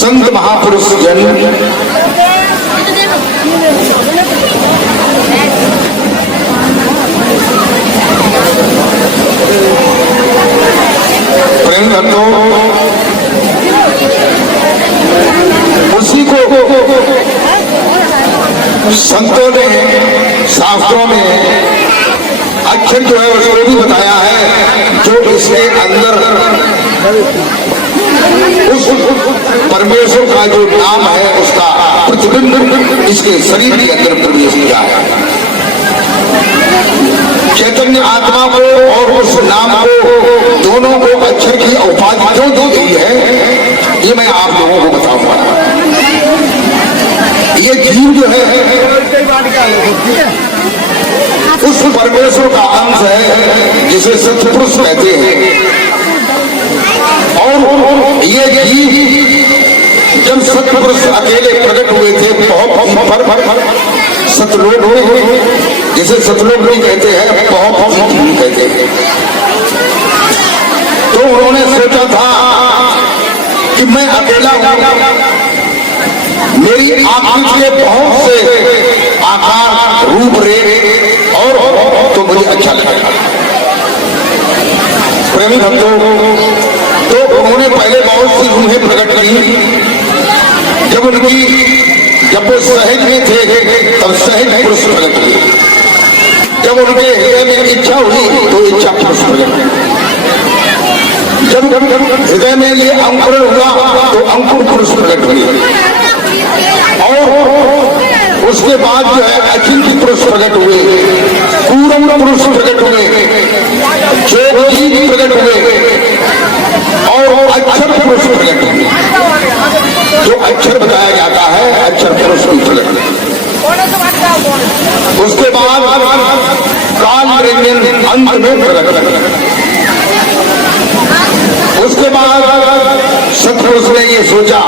संत महापुरुष जन प्रेम भक्तों, उसी को संतों ने शास्त्रों में अक्षर जो है उसको भी बताया है, जो इसके अंदर उस परमेश्वर का जो नाम है उसका प्रतिबिंब इसके शरीर के अंदर प्रवेश किया है। चैतन्य आत्मा को और उस नाम को, दोनों को अक्षर की उपाधि क्यों दी गई है, ये मैं आप लोगों को बताऊंगा। ये जीव जो है उस परमेश्वर का अंश है जिसे सत्पुरुष कहते हैं। और ये जीव जब सत्पुरुष अकेले प्रकट हुए थे बहुत सतलोक में, जिसे सतलोक नहीं कहते हैं, बहुत कहते हैं, तो उन्होंने सोचा था कि मैं अकेला हूं, मेरी आकृति के बहुत से आकार रूप रेख और तो मुझे अच्छा लगेगा। प्रेमी भक्तों, तो उन्होंने पहले बहुत सी रूहें प्रकट की। जब वो सहज में थे तब सहज पुरुष प्रकट हुए, जब उनके हृदय में इच्छा हुई तो इच्छा पुरुष प्रकट हुई, जब हृदय में ये अंकुर हुआ तो अंकुर पुरुष प्रकट हुए, और उसके बाद जो है अचिंत्य पुरुष प्रकट हुए, पूर्व पुरुष प्रकट हुए, जोगी प्रकट हुए और अक्षर पुरुष प्रकट हुए। जो अक्षर बताया जाता है अक्षर पुरुष भी प्रकट हुए। उसके बाद काल निरंजन अंत में प्रकट हुए। उसके बाद सत्पुरुष ने ये सोचा,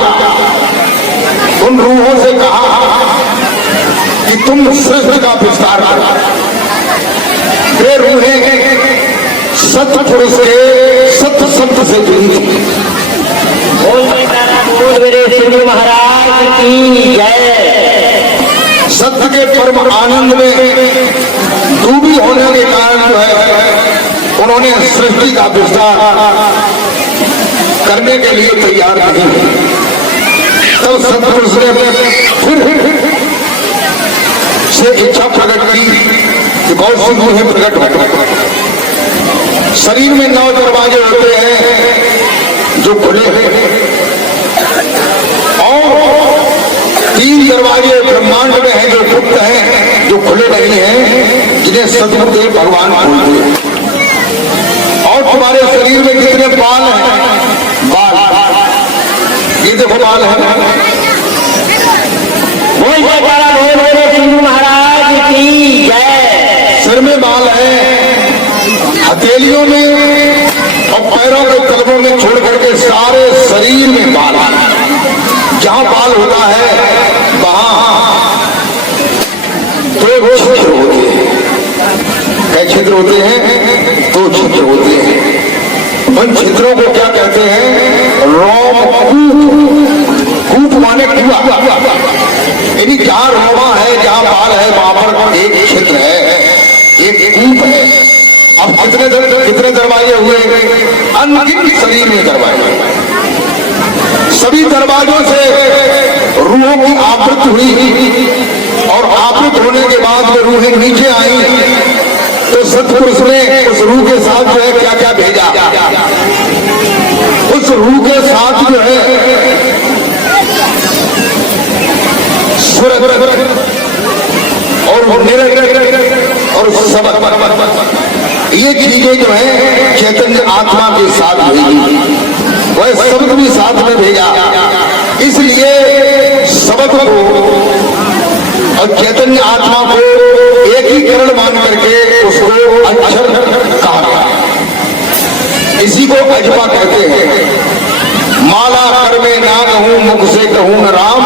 उन रूहों से कहा कि तुम सृष्टि का विस्तार करो। वे रूहें सत्पुरुष के सत्य शब्द से जुड़ी थी। बोल महाराज की जय। सत्य के परम आनंद में डूबी होने के कारण जो है उन्होंने सृष्टि का विस्तार करने के लिए तैयार नहीं है। तब सत्पुरुष ने फिर से इच्छा प्रकट की कि बहुत सी रूहें प्रकट हो। शरीर में 9 दरवाजे होते हैं जो खुले हैं और 3 दरवाजे ब्रह्मांड में हैं जो गुप्त हैं, जो खुले नहीं हैं, जिन्हें सतगुरुदेव भगवान खोलते हैं। और तुम्हारे शरीर में कितने बाल हैं? बाल, ये देखो बाल है। महाराज की जय। सिर में बाल है, हथेलियों में और पैरों के तलवों में छोड़ करके सारे शरीर में बाल है। जहां बाल होता है वहां 2 छिद्र होते हैं। कई छिद्र होते हैं? 2 छिद्र होते हैं। उन छिद्रों को क्या कहते हैं? रोमकूप। कूप माने कुआ। यानी जहां रोमा है, जहां बाल है, वहां पर एक छिद्र है, एक कूप है। अब कितने दरवाजे हुए? अनगिनत शरीर में दरवाजे। सभी दरवाजों से रूहों की आवृत्ति हुई और आवृत होने के बाद में रूहें नीचे आई तो सत्पुरुष ने उस रूह के साथ जो है क्या क्या भेजा। उस रूह के साथ जो है और निरंतर और सबक, ये चीजें जो है चैतन्य आत्मा के साथ भेजी, वह शब्द भी साथ में भेजा। इसलिए शब्द को और चैतन्य आत्मा को एक ही किरण मान करके उसको अक्षर कहा गया। इसी को अजपा कहते हैं। माला कर में ना कहूं, मुख से कहूं न राम,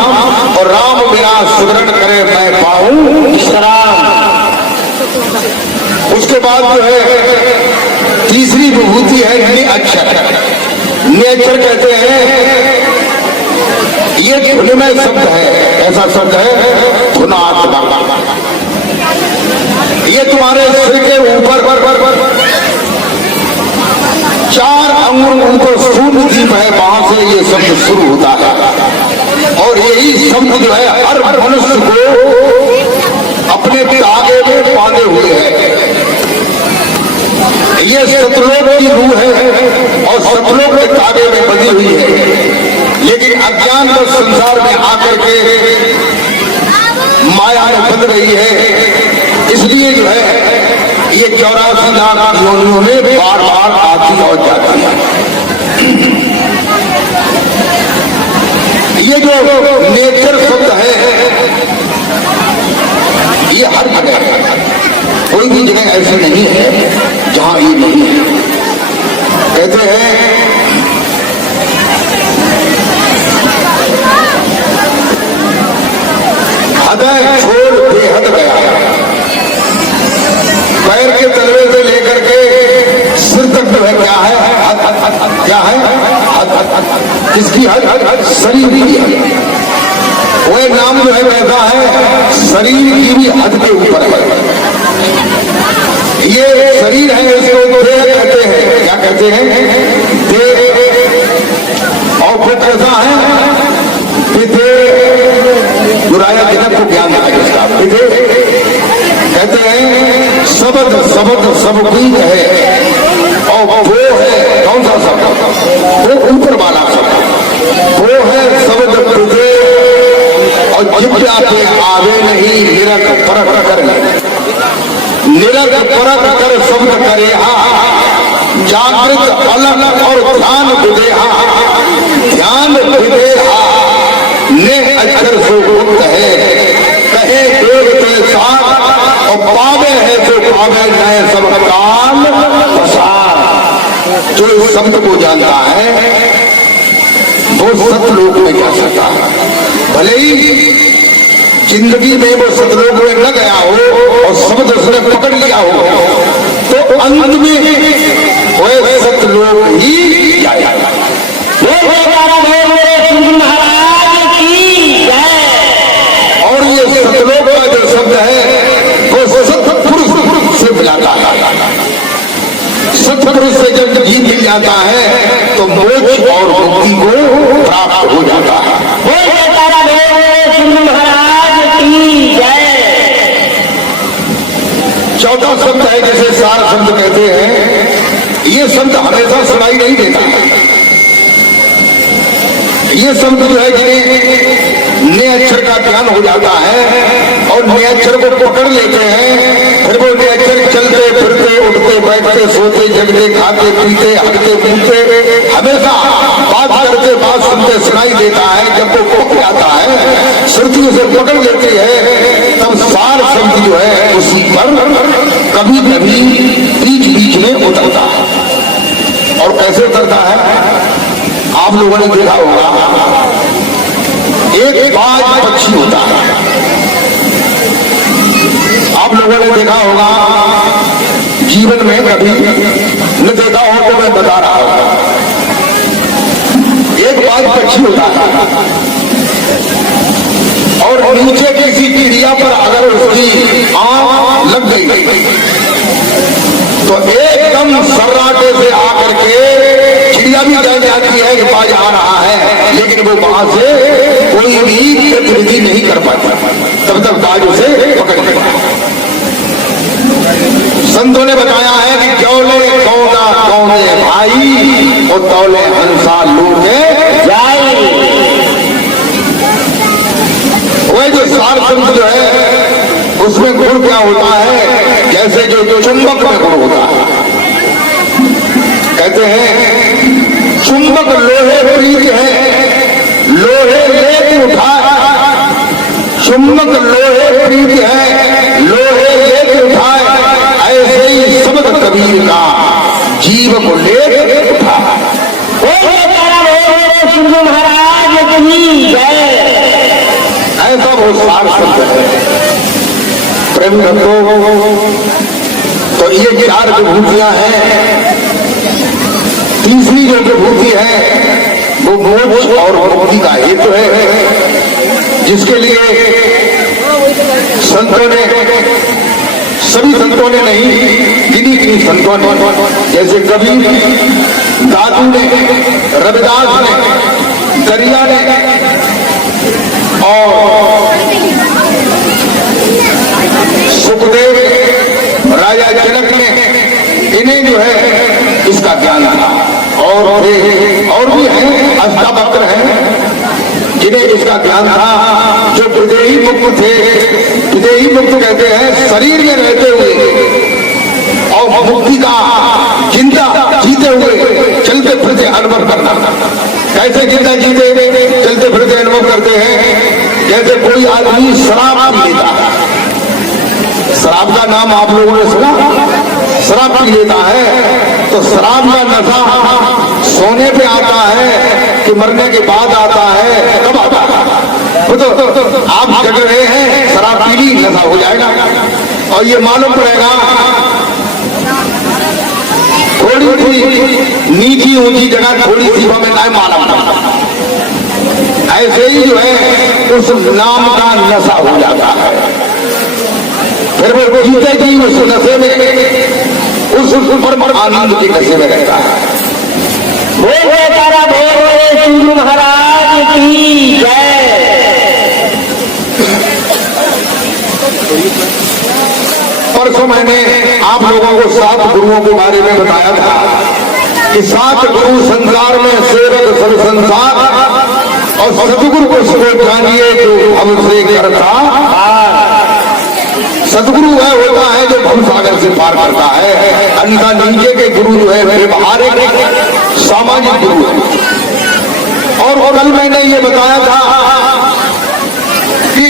और राम बिना सुगरण करे मैं पाऊं शराम। उसके बाद जो है तीसरी विभूति है निअक्षर। निअक्षर कहते हैं ये धुनमय शब्द है, ऐसा शब्द है धुनात्मा। ये तुम्हारे सिर के ऊपर 4 अंगुल उनको शून्य द्वीप है, वहां से ये शब्द शुरू होता है। और यही शब्द जो है हर मनुष्य को अपने तागे में बांधे हुए है। ये सतलोक की रूह है और सतलोक के तागे में बंधी हुई है। लेकिन अज्ञान और संसार में आकर के माया में बंध रही है। इसलिए जो है ये 84 लाख योनियों में बार बार आती और जाती है। ये जो नेचर शब्द है ये हर जगह, कोई भी जगह ऐसी नहीं है जहां ये नहीं है। कहते हैं हृदय छोड़ बेहद गया, पैर के तलवे से लेकर के सिर तक जो है क्या है, क्या है इसकी हद शरीर की हद। वह नाम जो है कहता है शरीर की भी हद के ऊपर है। ये शरीर है, इसको देह कहते हैं। क्या कहते हैं? देह। और वो कैसा है? गुराया जनक को ज्ञान है। कहते हैं शब्द सब कुछ है और वो है कौन सा शब्द? वो ऊपर वाला शब्द, वो है शब्द हृदय। और जिज्ञा पे आवे नहीं निरक परख कर, निरक परख कर शब्द करे जागृत अलग और ध्यान विदेहा, ध्यान विदेहा ने अक्षर से मुक्त है। कहे देव के साथ और पावे है जो पावे नए सब काल प्रसार। जो इस शब्द को जानता है वो सतलोक में जा सकता है। भले ही जिंदगी में वो सतलोक में न गया हो और शब्द उसने पकड़ लिया हो, तो अंत में वह सतलोक ही जाएगा। और ये सतलोक का जो शब्द है वो सत्पुरुष से मिलाता है। सत्पुरुष से जब जी मिल जाता है तो मोक्ष और मुक्ति को प्राप्त हो जाता है। चौथा शब्द है जिसे सार शब्द कहते हैं। ये शब्द हमेशा सुनाई नहीं देता। ये शब्द जो है जिन्हें नए अक्षर का ज्ञान हो जाता है और नए अक्षर को पकड़ लेते हैं, फिर वो नए अक्षर चलते फिरते उठते बैठते सोते जगते खाते पीते हटते कूदते हमेशा बात करते बात सुनते सुनाई देता है। जब वो पक जाता है, श्रुति उसे पकड़ लेती है, तब सार शब्द जो है उसी पर कभी कभी बीच बीच में उतरता है। और कैसे उतरता है? आप लोगों ने देखा होगा एक बाज पक्षी होता है। आप लोगों ने देखा होगा, जीवन में कभी न देखा हो तो मैं बता रहा हूं। एक बाज पक्षी होता है और नीचे किसी चिड़िया पर अगर उसकी आंख लग गई तो एकदम सर्राटे से आकर के चिड़िया भी जान जाती है कि बाज आ रहा है, लेकिन वो वहां से कोई भी गतिविधि नहीं कर पाता, तब तक बाज उसे पकड़ लेता है। संतों ने बताया है कि जौले कौना कौने भाई और तौले हंसा लूटे जाए। वह जो सार शब्द जो है उसमें गुण क्या होता है? जैसे जो चुंबक में गुण होता है। कहते हैं चुंबक लोहे प्रीत है, लोहे लेके उठाए। चुंबक लोहे प्रीत है, लोहे लेके उठाए। ऐसे ही शब्द कबीर का जीव को लेके उठाए। ऐसा वो सार शब्द है। प्रेम तो ये 4 विभूतियां हैं। तीसरी जो विभूति है वो मोक्ष और मुक्ति का हेतु है। जिसके लिए संतों ने, सभी संतों ने नहीं, किन्हीं किन्हीं संतों ने, जैसे कबीर, दादू ने, रविदास ने, दरिया ने और सुखदेव, राजा जनक ने, इन्हें जो है इसका ज्ञान था। और भी हैं, अष्टावक्र हैं जिन्हें इसका ज्ञान था, जो विदेही मुक्त थे। विदेही मुक्त कहते हैं शरीर में रहते हुए और मुक्ति का जिंदा जीते हुए चलते फिरते अनुभव करना। कैसे जिंदा जीते चलते फिरते अनुभव करते हैं? जैसे कोई आदमी शराब पी लेता है, शराब का नाम आप लोगों ने सुना, शराब पी लेता है तो शराब का नशा सोने पे आता है कि मरने के बाद आता है? कब आता है? तो आप जग रहे हैं, शराब पी ली, नशा हो जाएगा। और ये मालूम पड़ेगा थोड़ी सी नीची ऊंची जगह थोड़ी सी हमें नहीं मालूम। ऐसे ही जो है उस नाम का नशा हो जाता है। फिर वो जीते जी उस नशे में, उस पर आनंद के नशे में रहता है। बोले तारा बोले गुरु महाराज की जय। परसों मैंने आप लोगों को 7 गुरुओं के बारे में बताया था कि 7 गुरु संसार में सेवक सब संसार, और सतगुरु को जानिए जो हमसे करता। सतगुरु वह होता है जो भवसागर से पार करता है, अन्यथा नीचे के गुरु जो है व्यवहारिक सामाजिक गुरु है। और कल मैंने ये बताया था कि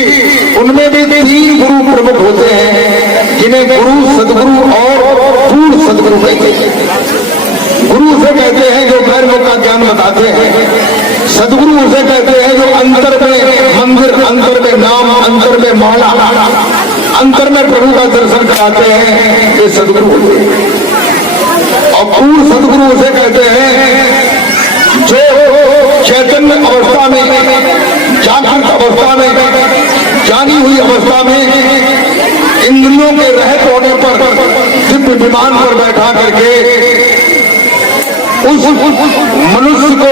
उनमें भी 3 गुरु प्रमुख होते हैं, जिन्हें गुरु, सदगुरु और पूर्ण सदगुरु कहते हैं। गुरु उसे कहते हैं जो गैर का ज्ञान बताते हैं। सदगुरु उसे कहते हैं जो अंतर में मंदिर, अंतर में नाम, अंतर में माला, अंतर में प्रभु का दर्शन कराते हैं, ये सदगुरु होते हैं। और पूर्ण सदगुरु उसे कहते हैं जो चैतन्य अवस्था में, जागृत अवस्था में, जानी हुई अवस्था में, इंद्रियों के रहत होने पर दिव्य विमान पर बैठा करके उस मनुष्य को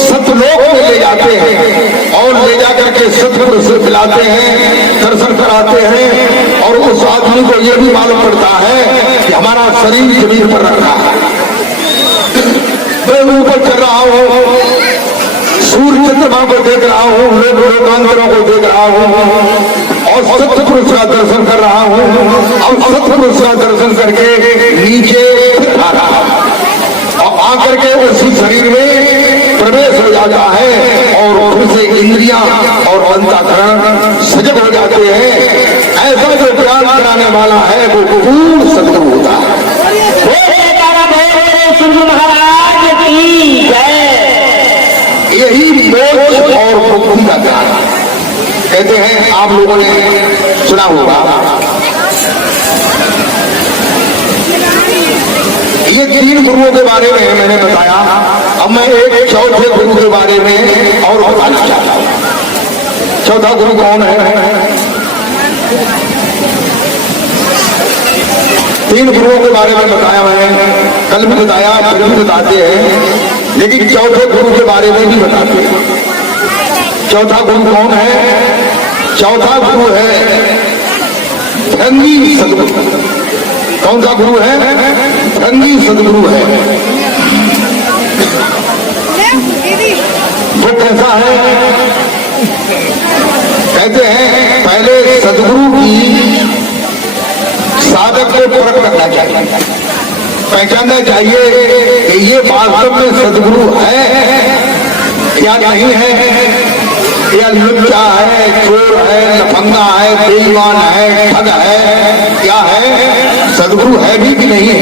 सतलोक में ले जाते हैं और ले जाकर के सतगुरु से मिलाते हैं, दर्शन कराते हैं। और उस आदमी को यह भी मालूम पड़ता है कि हमारा शरीर जमीन पर रखा है, मैं ऊपर चल रहा हूँ, सूर्य चंद्रमा को देख रहा हूँ, लोकांतरों को देख रहा हूँ और सतपुरुष का दर्शन कर रहा हूँ। अब सतपुरुष का दर्शन करके नीचे आ रहा हूँ और आकर के उसी शरीर में प्रवेश हो जाता है और फिर से इंद्रियां और अंतःकरण सजग हो जाते हैं। ऐसा जो ज्ञान कराने वाला है वो पूर्ण सदगुरु होता है। यही मोक्ष और मुक्ति का ज्ञान कहते हैं। आप लोगों ने सुना होगा, ये 3 गुरुओं के बारे में मैंने बताया। अब मैं एक चौथे गुरु के बारे में और बताना चाहता हूं। चौथा गुरु कौन है? 3 गुरुओं के बारे में बताया मैंने, कल भी बताया, फिर भी बताते हैं, लेकिन चौथे गुरु के बारे में भी बताते हैं। चौथा गुरु कौन है? चौथा गुरु है भृंगी सदगुरु। कौन सा गुरु है? भृंगी सदगुरु है। वो कैसा है? कहते हैं पहले सदगुरु की साधक को परख करना चाहिए, पहचानना चाहिए कि ये वास्तव में सदगुरु है या नहीं है, या लुच्चा है, चोर है, लफंगा है, बेईमान है, ठग है, क्या है, सदगुरु है भी कि नहीं है।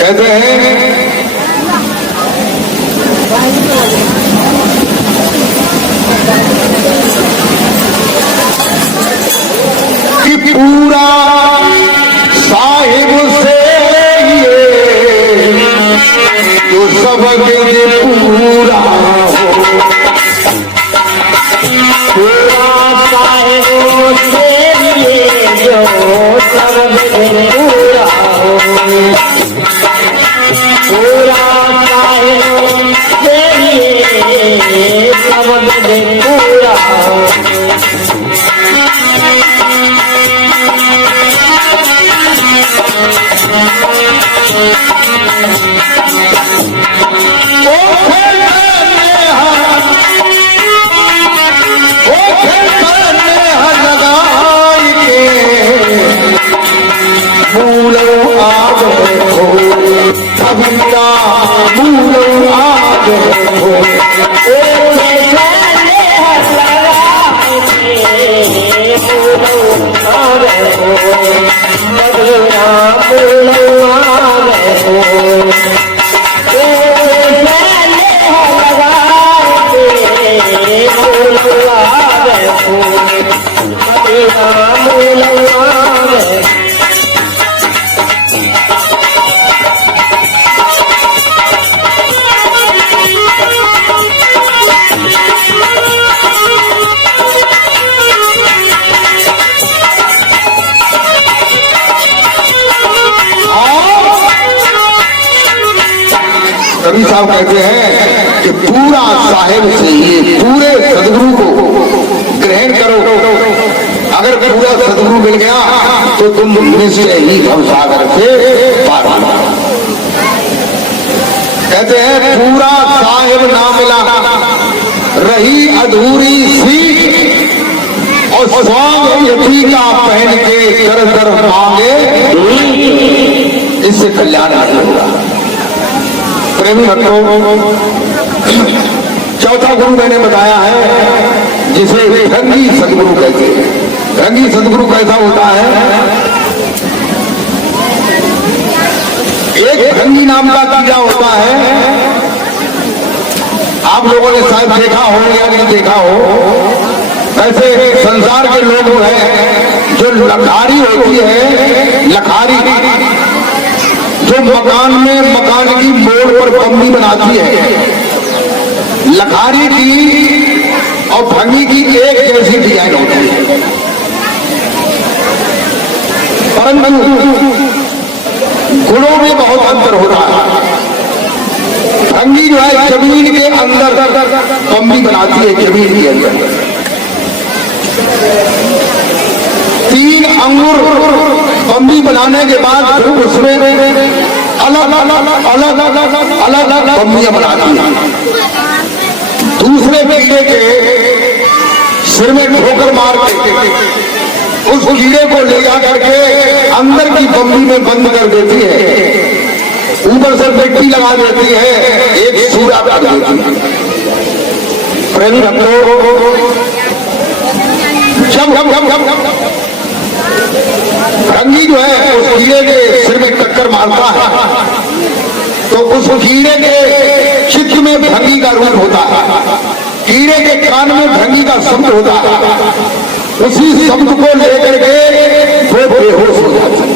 कहते हैं कि पूरा साहिब से ये जो सबके पूरा हो, से पूरा कवि साहब कहते हैं कि पूरा साहिब चाहिए, पूरे सदगुरु को ग्रहण करो। अगर पूरा सदगुरु मिल गया तो तुम निश्चय ही भवसागर से पार हो। कहते हैं पूरा साहिब ना मिला, रही अधूरी सीख और स्वांग यति का पहन के कर कर मांगे, इससे कल्याण नहीं होगा। प्रेमी भक्तों, चौथा गुरु मैंने बताया है जिसे भृंगी सदगुरु कहते हैं। भृंगी सदगुरु कैसा होता है? एक भृंगी नाम का कीड़ा होता है, आप लोगों ने शायद देखा हो या नहीं देखा हो। ऐसे संसार के लोग हैं जो लखारी होती है, लखारी जो मकान में मकान की मोड़ पर बम्बी बनाती है। लखारी की और भंगी की एक जैसी डिजाइन होती है, परंतु गुणों में बहुत अंतर होता है। भंगी जो है जमीन के अंदर बम्बी बनाती है, जमीन के अंदर 3 अंगुर बम्बी बनाने के बाद फिर उसमें अलग अलग बम्बियां बनाती है। दूसरे कीड़े के सिर में ठोकर मार के उस कीड़े को ले जा करके अंदर की बम्बी में बंद कर देती है, ऊपर से मिट्टी लगा देती है, एक सूरा कर देती है। प्रेमी भृंगी जो है उस कीड़े के सिर में टक्कर मारता है तो उस कीड़े के चित्त में भृंगी का रूप होता है, कीड़े के कान में भृंगी का शब्द होता है। उसी शब्द को लेकर के वो बेहोश हो जाता है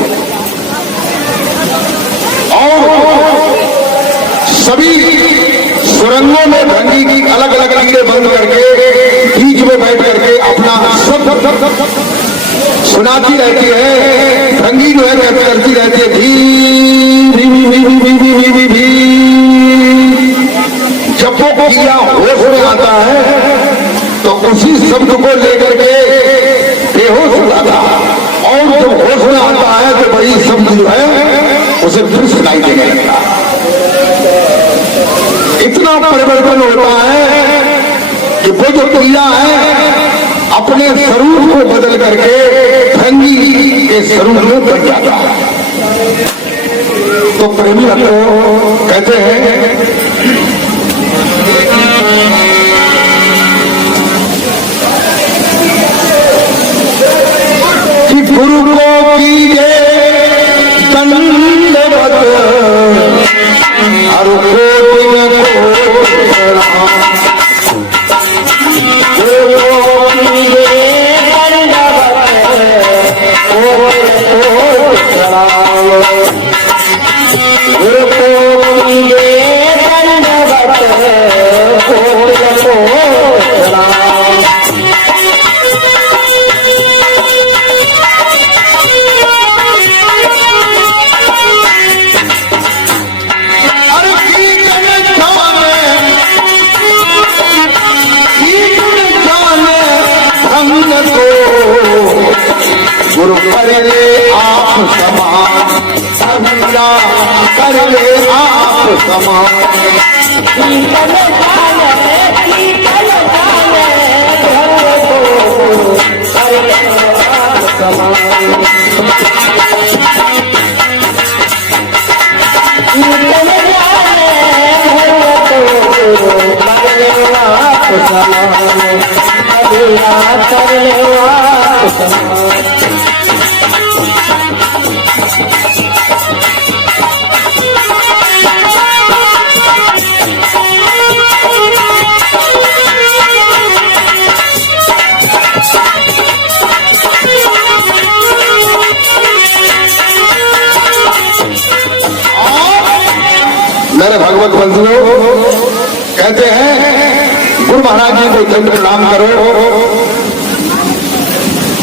और सभी सुरंगों में भृंगी की अलग अलग कीड़े बंद करके बीच में बैठ करके अपना शब्द सुनाती रहती है। भृंगी जो है करती रहती है भी भी भी। जब वो कीड़ा होश में आता है तो उसी शब्द को लेकर के बेहोश हो जाता है और जब होश में आता है तो वही शब्द जो है उसे फिर सुनाई देने लगता है। इतना परिवर्तन होता है कि वो जो कीड़ा है अपने स्वरूप को बदल करके भृंगी के स्वरूप में बन जाता है। तो प्रेमी कहते हैं कि गुरु को कीजिए दंडवत हर कोटि में गुरु को कीजिए दंडवत संग को गुरु कर ले आप समान, संगा कर ले आप समान। कीर्तन गावे, कीर्तन गावे, भंग को कर ले आप समान। कीर्तन गावे, भंग को कर ले आप समान, अभिया कर ले आप समान। मेरे भगवत बंधुओं, कहते हैं गुरु महाराज जी को दंड प्रणाम करो,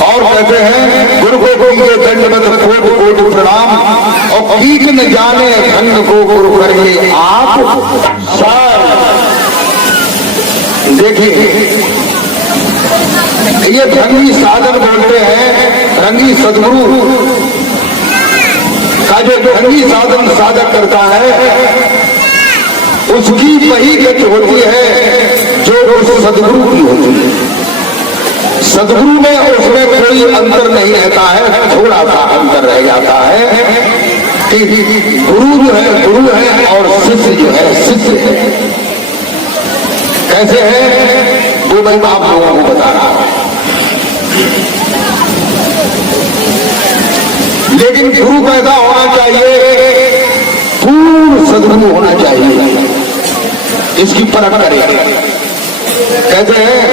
और कहते हैं गुरु को के दंडवत कोटि कोटि प्रणाम, और कीट न जाने धन को गुरु करिए आप सब। देखिए ये भंगी साधन बोलते हैं, भंगी सदगुरु का जो भंगी साधन साधक करता है उसकी वही गति होती है जो उस सदगुरु की होती है। सदगुरु में उसमें कोई अंतर नहीं रहता है, थोड़ा सा अंतर रह जाता है कि गुरु जो है गुरु है और शिष्य जो है शिष्य है। कैसे है वो मैं आप लोगों को बता रहा हूं। लेकिन गुरु कैसा होना चाहिए? पूर्ण सदगुरु होना चाहिए। इसकी परख करें। कहते हैं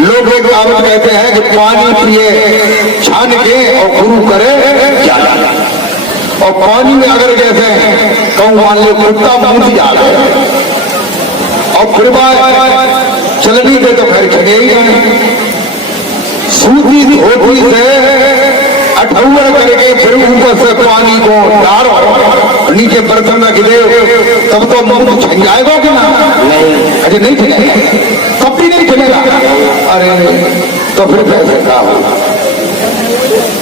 लोग एक कहावत कहते हैं कि पानी पिए छान के और गुरु करे ज्यादा। और पानी में अगर जैसे कहूं मान लो कुत्ता मुंह जा रहा है और फिर चलनी दे तो फिर चले ही नहीं। सूती धोती से अठौर करके फिर ऊपर से पानी को डालो, नीचे बर्तन रख दे, तब तो मुंह छन जाएगा कि ना? नहीं, अरे नहीं चलेगा, तब भी नहीं चलेगा। अरे तो फिर कैसे का हो?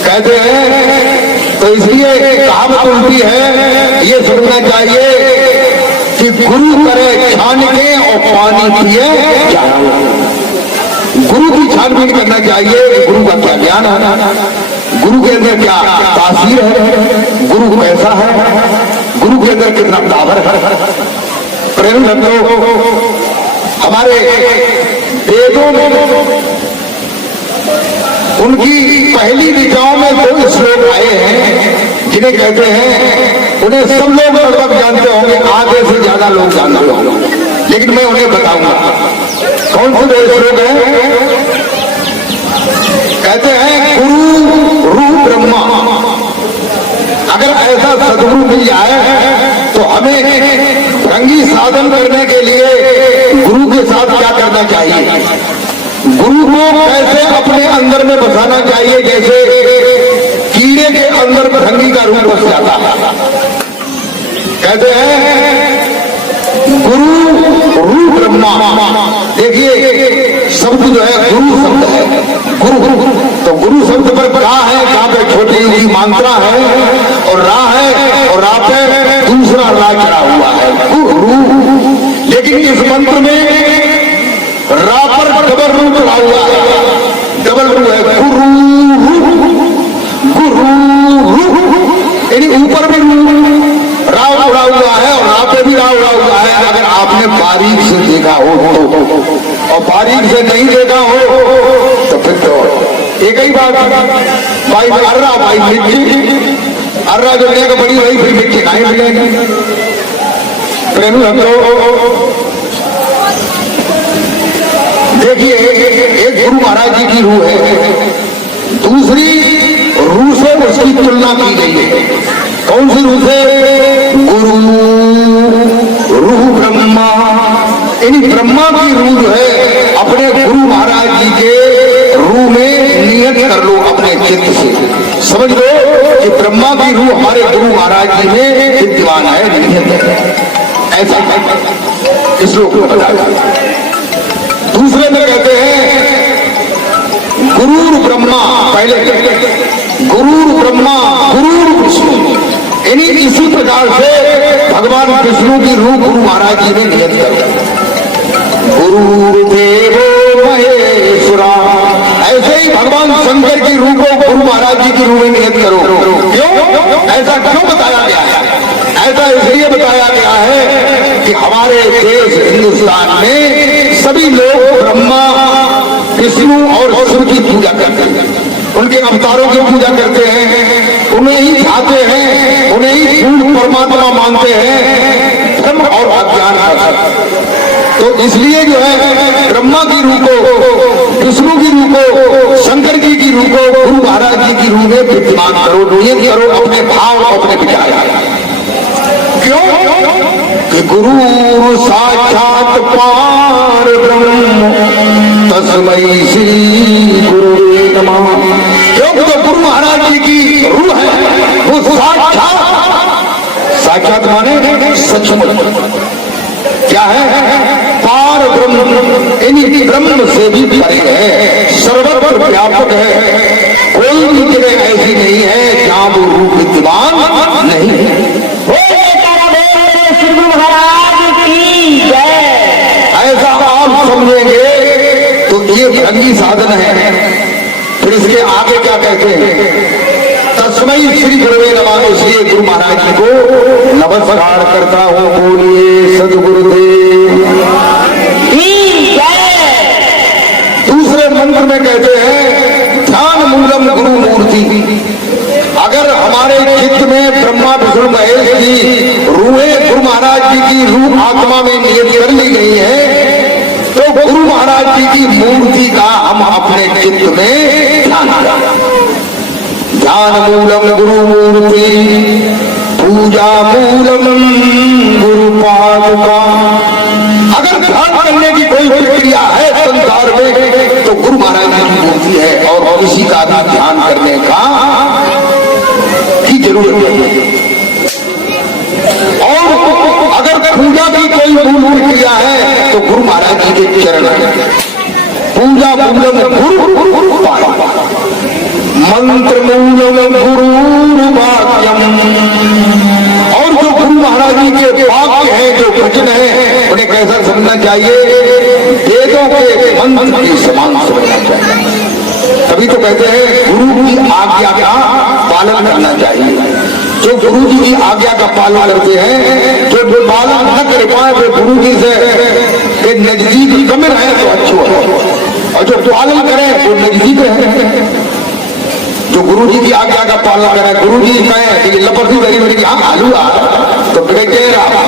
कहते हैं तो इसलिए कहावत उल्टी है, ये सुनना चाहिए कि गुरु करे छान के और पानी पिए ज्ञान। गुरु की छानबीन करना चाहिए कि गुरु का क्या ज्ञान है, गुरु के अंदर क्या तासीर है, गुरु कैसा है, गुरु के अंदर कितना पावर है। प्रेम भक्तों, हमारे वेदों में उनकी पहली ऋचाओं में दो श्लोक आए हैं जिन्हें कहते हैं, उन्हें सब लोग लगभग जानते होंगे, आधे से ज्यादा लोग जानते होंगे, लेकिन मैं उन्हें बताऊंगा कौन से दो श्लोक हैं। कहते हैं गुरु रूप ब्रह्मा। अगर ऐसा सदगुरु मिल जाए तो हमें भंगी साधन करने के लिए गुरु के साथ क्या करना चाहिए? गुरु को कैसे अपने अंदर में बसाना चाहिए? जैसे कीड़े के अंदर भंगी का रूप बस जाता है। कहते हैं गुरु रूप ब्रह्मा। देखिए शब्द जो है गुरु शब्द है, गुरु तो गुरु शब्द पर रा है, जहां पे छोटी सी मात्रा है, और रा है, और रा पे दूसरा रा चढ़ा हुआ है, गुरु। लेकिन इस मंत्र में रा पर डबल रू चढ़ा हुआ है, डबल रू है, गुरु गुरु, यानी ऊपर भी रा उड़ा हुआ है और रा पे भी रा उड़ा हुआ है। अगर आपने बारीक से देखा हो तो, और बारीक से नहीं देखा हो तो फिर तो एक ही बात, भाई अर्रा भाई मिट्टी, अर्रा जो लेगा बड़ी वही फिर मिट्टी खाई मिलेगी। प्रेमी हम लोग देखिए, एक गुरु महाराज जी की रूह है, दूसरी रूह से उसकी तुलना की गई है। कौन सी रूह से? गुरु रूह ब्रह्मा। यानी ब्रह्मा की रूह जो है अपने गुरु महाराज जी के रूह में नियत कर लो अपने चित्त से। समझ लो कि ब्रह्मा की रूह हमारे गुरु महाराज जी में विद्यमान है, नियत है। ऐसा इस लोग को बताया। दूसरे में कहते हैं गुरुर ब्रह्मा, पहले गुरुर ब्रह्मा गुरुर विष्णु, यानी इसी प्रकार से भगवान विष्णु की रूप गुरु महाराज जी ने नियत कर गुरुदेवो महेश्वरा, ऐसे ही भगवान शंकर की रूप को गुरु महाराज जी की रूप में नियत करो। क्यों ऐसा क्यों बताया गया है? ऐसा इसलिए बताया गया है कि हमारे देश हिंदुस्तान में सभी लोग ब्रह्मा विष्णु और शिव की पूजा करते हैं, उनके अवतारों की पूजा करते हैं, उन्हें ही चाहते हैं, उन्हें ही पूर्ण परमात्मा मानते हैं, धर्म और अज्ञान का। तो इसलिए जो है ब्रह्मा की रूप को, विष्णु की रूप को, शंकर जी की रूप को गुरु महाराज जी की रूप में विद्यमान करो, नियत करो अपने भाव अपने विचार। क्यों कि गुरु साक्षात पार ब्रह्म तस्मै श्री गुरुवे नमः। क्योंकि जो गुरु महाराज जी की रूह है वो साक्षात माने सचमुच क्या है? पार ब्रह्म, यानी ब्रह्म से भी परे है, सर्वत्र व्यापक है, कोई भी जगह ऐसी नहीं है जहां वो रूप विद्यमान नहीं है। ऐसा आप समझेंगे तो ये भंगी साधन है। फिर इसके आगे क्या कहते हैं? तस्मै श्री गुरुवे नमः। इसलिए गुरु महाराज जी को नमस्कार करता हूँ। बोलिए सदगुरुदेव। दूसरे मंत्र में कहते हैं ध्यान मूलम गुरु मूर्ति। अगर हमारे चित्त में ब्रह्मा विष्णु महेश की रूहें गुरु महाराज जी की रूह आत्मा में नियत कर ली गई है तो गुरु महाराज जी की मूर्ति का हम अपने चित्त में ध्यान करें। ध्यान मूलम गुरु मूर्ति, पूजा मूलम गुरु पादुका। अगर ध्यान करने की कोई प्रक्रिया है संसार में तो गुरु महाराज जी की मूर्ति है और किसी का भी ध्यान करने का की जरूरत है। और अगर पूजा की कोई मूल प्रक्रिया है तो गुरु महाराज जी के चरण है। पूजा मूलम गुरु पादुका, मंत्र मूलम गुरु वाक्यम। और जो गुरु महाराज जी के वाक्य हैं, जो वचन है, उन्हें कैसा समझना चाहिए? वेदों के मंत्र के समान समझना चाहिए। तभी तो कहते हैं गुरु की आज्ञा का पालन करना चाहिए। जो गुरु जी की आज्ञा का पालन करते हैं, जो पालन न कर पाए वे गुरु जी से नजदीक कम रहे तो अच्छो है, और जो पालन करें वो नजदीक रहे। जो गुरु जी की आज्ञा का पालन करें, गुरु जी कहें कि लपटी गरी मेरी आलू आ तो बिगड़ रहा।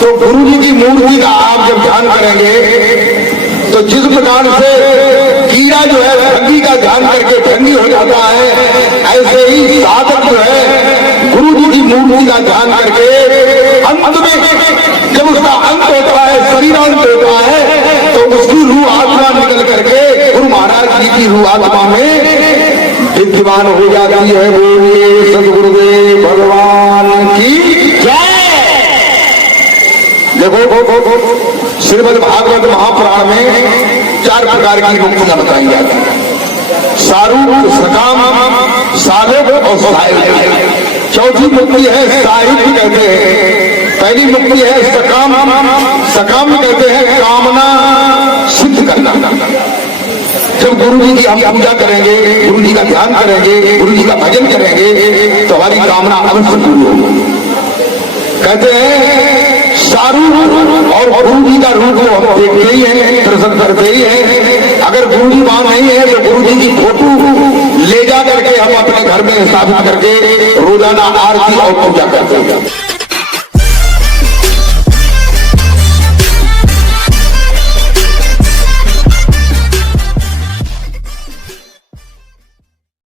तो गुरु जी की मूर्ति का आप जब ध्यान करेंगे तो जिस प्रकार से कीड़ा जो है ठंडी का ध्यान करके ठंडी हो जाता है, ऐसे ही साधक जो है गुरु जी की मूर्ति का ध्यान करके अंत में जब उसका अंत होता है, शरीरांत होता है, तो उसकी रूह आत्मा निकल करके गुरु महाराज जी की रूह आत्मा में विद्यमान हो जाती है। बोलिए सदगुरुदेव भगवान की जय। देखो श्रीमद् भागवत महापुराण में 4 प्रकार की मुक्तियां बताई जाती हैं। सारूप, सकाम, साधक और साहिब। चौथी मुक्ति है साहिब कहते हैं। पहली मुक्ति है सकाम। सकाम कहते हैं कामना सिद्ध करना। जब गुरु जी की हम पूजा करेंगे, गुरु जी का ध्यान करेंगे, गुरु जी का भजन करेंगे तो हमारी कामना अवश्य पूरी होगी। कहते हैं सारूप और गुरु जी का रूप को हम देखते ही हैं, दर्शन करते ही हैं। अगर गुरु जी वहां नहीं है तो गुरु जी की फोटो ले जा करके हम अपने घर में स्थापित करके रोजाना आरती और पूजा करते हैं।